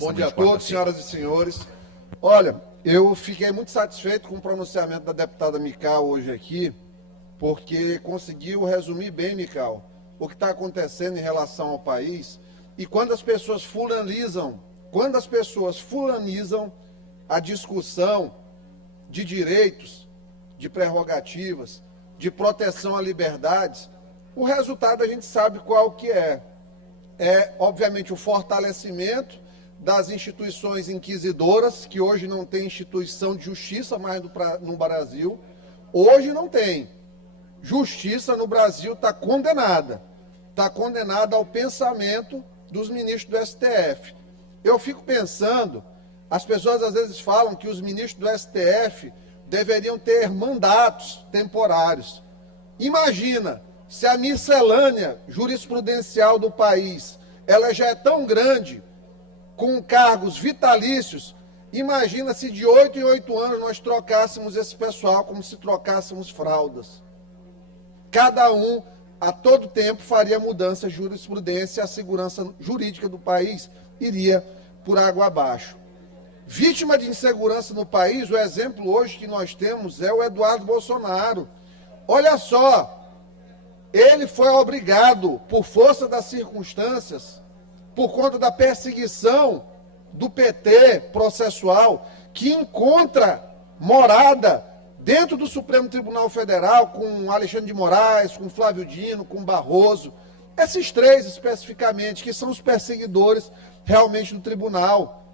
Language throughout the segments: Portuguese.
Bom dia a todos, senhoras e senhores. Olha, eu fiquei muito satisfeito com o pronunciamento da deputada Mical hoje aqui, porque conseguiu resumir bem, Mical, o que está acontecendo em relação ao país. E quando as pessoas fulanizam a discussão de direitos, de prerrogativas, de proteção a liberdades, o resultado a gente sabe qual que é. É, obviamente, o fortalecimento das instituições inquisidoras, que hoje não tem instituição de justiça mais no Brasil. Hoje não tem. Justiça no Brasil está condenada. Está condenada ao pensamento dos ministros do STF. Eu fico pensando, as pessoas às vezes falam que os ministros do STF deveriam ter mandatos temporários. Imagina, se a miscelânea jurisprudencial do país, ela já é tão grande, com cargos vitalícios, imagina se de 8 em 8 anos nós trocássemos esse pessoal como se trocássemos fraldas. Cada um, a todo tempo, faria mudança de jurisprudência, a segurança jurídica do país iria por água abaixo. Vítima de insegurança no país, o exemplo hoje que nós temos é o Eduardo Bolsonaro. Olha só, ele foi obrigado, por força das circunstâncias, por conta da perseguição do PT processual, que encontra morada dentro do Supremo Tribunal Federal, com Alexandre de Moraes, com Flávio Dino, com Barroso, esses três especificamente, que são os perseguidores realmente do tribunal,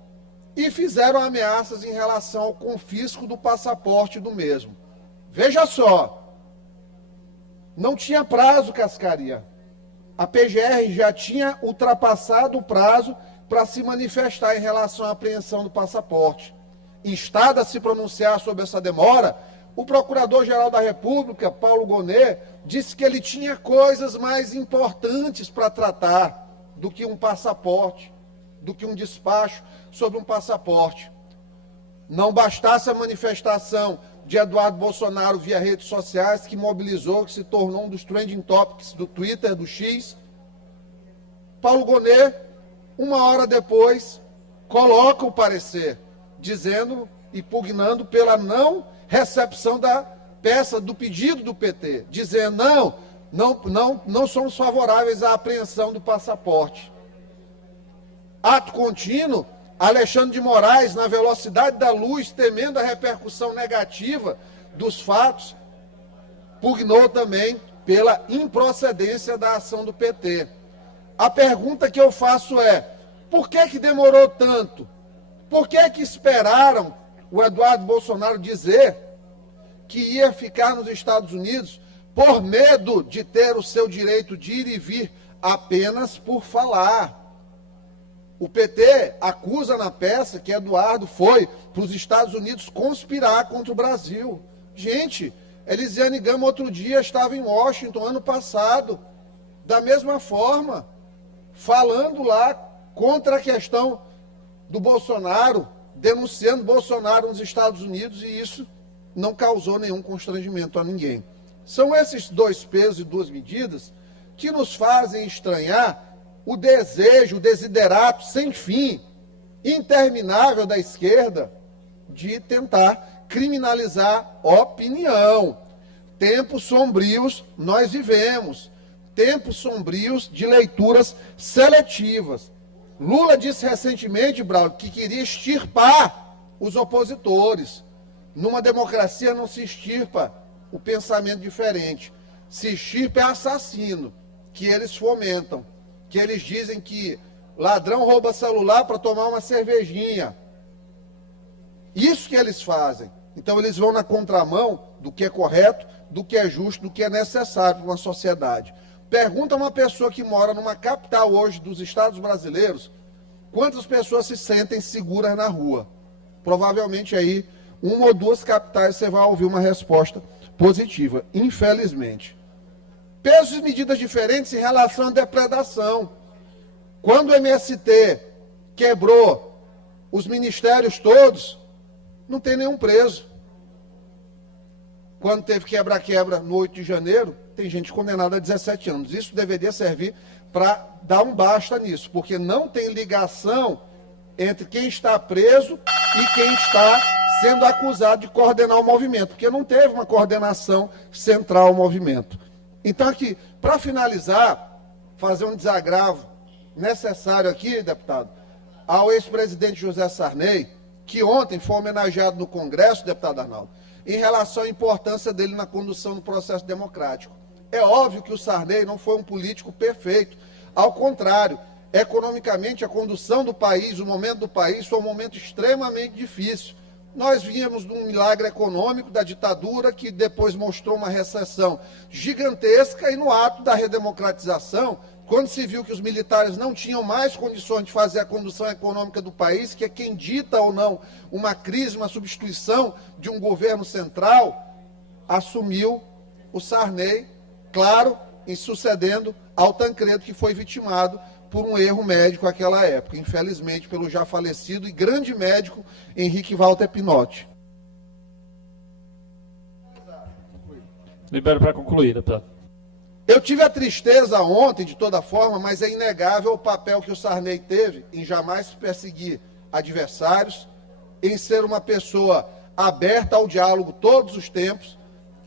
e fizeram ameaças em relação ao confisco do passaporte do mesmo. Veja só, não tinha prazo, Cascaria. A PGR já tinha ultrapassado o prazo para se manifestar em relação à apreensão do passaporte. Instado a se pronunciar sobre essa demora, o Procurador-Geral da República, Paulo Gonet, disse que ele tinha coisas mais importantes para tratar do que um passaporte, do que um despacho sobre um passaporte. Não bastasse a manifestação de Eduardo Bolsonaro via redes sociais, que mobilizou, que se tornou um dos trending topics do Twitter, do X, Paulo Gonet, uma hora depois, coloca o parecer, dizendo e pugnando pela não recepção da peça, do pedido do PT, dizendo não somos favoráveis à apreensão do passaporte. Ato contínuo, Alexandre de Moraes, na velocidade da luz, temendo a repercussão negativa dos fatos, pugnou também pela improcedência da ação do PT. A pergunta que eu faço é, por que demorou tanto? Por que esperaram o Eduardo Bolsonaro dizer que ia ficar nos Estados Unidos por medo de ter o seu direito de ir e vir apenas por falar? O PT acusa na peça que Eduardo foi para os Estados Unidos conspirar contra o Brasil. Gente, Elisiane Gama outro dia estava em Washington, ano passado, da mesma forma, falando lá contra a questão do Bolsonaro, denunciando Bolsonaro nos Estados Unidos, e isso não causou nenhum constrangimento a ninguém. São esses dois pesos e duas medidas que nos fazem estranhar o desejo, o desiderato sem fim, interminável da esquerda, de tentar criminalizar opinião. Tempos sombrios nós vivemos, tempos sombrios de leituras seletivas. Lula disse recentemente, Braulio, que queria extirpar os opositores. Numa democracia não se extirpa o pensamento diferente. Se extirpa é assassino, que eles fomentam. Que eles dizem que ladrão rouba celular para tomar uma cervejinha. Isso que eles fazem. Então eles vão na contramão do que é correto, do que é justo, do que é necessário para uma sociedade. Pergunta a uma pessoa que mora numa capital hoje dos estados brasileiros, quantas pessoas se sentem seguras na rua. Provavelmente aí, uma ou duas capitais você vai ouvir uma resposta positiva, infelizmente. Pesos e medidas diferentes em relação à depredação. Quando o MST quebrou os ministérios todos, não tem nenhum preso. Quando teve quebra-quebra no 8 de janeiro, tem gente condenada a 17 anos. Isso deveria servir para dar um basta nisso, porque não tem ligação entre quem está preso e quem está sendo acusado de coordenar o movimento, porque não teve uma coordenação central ao movimento. Então, aqui, para finalizar, fazer um desagravo necessário aqui, deputado, ao ex-presidente José Sarney, que ontem foi homenageado no Congresso, deputado Arnaldo, em relação à importância dele na condução do processo democrático. É óbvio que o Sarney não foi um político perfeito, ao contrário, economicamente a condução do país, o momento do país foi um momento extremamente difícil. Nós vínhamos de um milagre econômico da ditadura que depois mostrou uma recessão gigantesca e no ato da redemocratização, quando se viu que os militares não tinham mais condições de fazer a condução econômica do país, que é quem dita ou não uma crise, uma substituição de um governo central, assumiu o Sarney, claro, em sucedendo ao Tancredo, que foi vitimado por um erro médico naquela época, infelizmente pelo já falecido e grande médico Henrique Walter Pinotti. Libero para concluir, deputado. Eu tive a tristeza ontem, de toda forma, mas é inegável o papel que o Sarney teve em jamais perseguir adversários, em ser uma pessoa aberta ao diálogo todos os tempos,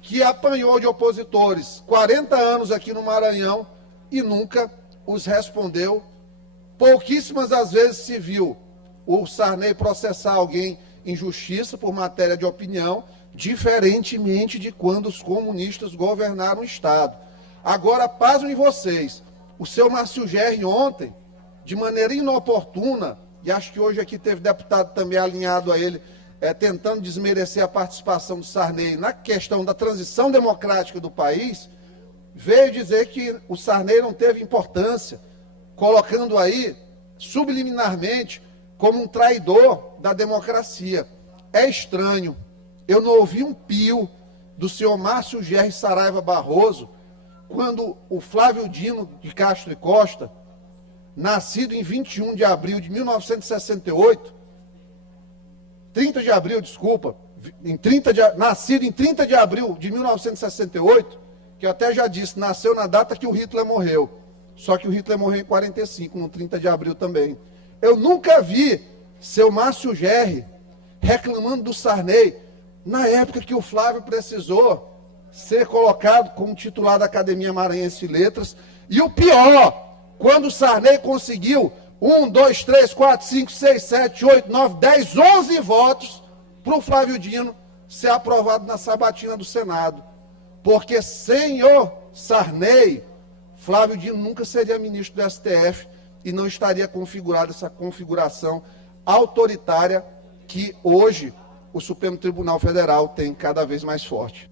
que apanhou de opositores 40 anos aqui no Maranhão e nunca os respondeu. Pouquíssimas as vezes se viu o Sarney processar alguém em justiça por matéria de opinião, diferentemente de quando os comunistas governaram o Estado. Agora, pasmem vocês, o seu Márcio Gerri ontem, de maneira inoportuna, e acho que hoje aqui teve deputado também alinhado a ele, tentando desmerecer a participação do Sarney na questão da transição democrática do país, veio dizer que o Sarney não teve importância, colocando aí, subliminarmente, como um traidor da democracia. É estranho, eu não ouvi um pio do senhor Márcio Gerri Saraiva Barroso, quando o Flávio Dino de Castro e Costa, nascido em 21 de abril de 1968, 30 de abril, desculpa, nascido em 30 de abril de 1968, que eu até já disse, nasceu na data que o Hitler morreu. Só que o Hitler morreu em 45, no 30 de abril também. Eu nunca vi seu Márcio Gerri reclamando do Sarney, na época que o Flávio precisou ser colocado como titular da Academia Maranhense de Letras. E o pior, quando o Sarney conseguiu 1, 2, 3, 4, 5, 6, 7, 8, 9, 10, 11 votos para o Flávio Dino ser aprovado na sabatina do Senado. Porque sem o Sarney, Flávio Dino nunca seria ministro do STF e não estaria configurada essa configuração autoritária que hoje o Supremo Tribunal Federal tem cada vez mais forte.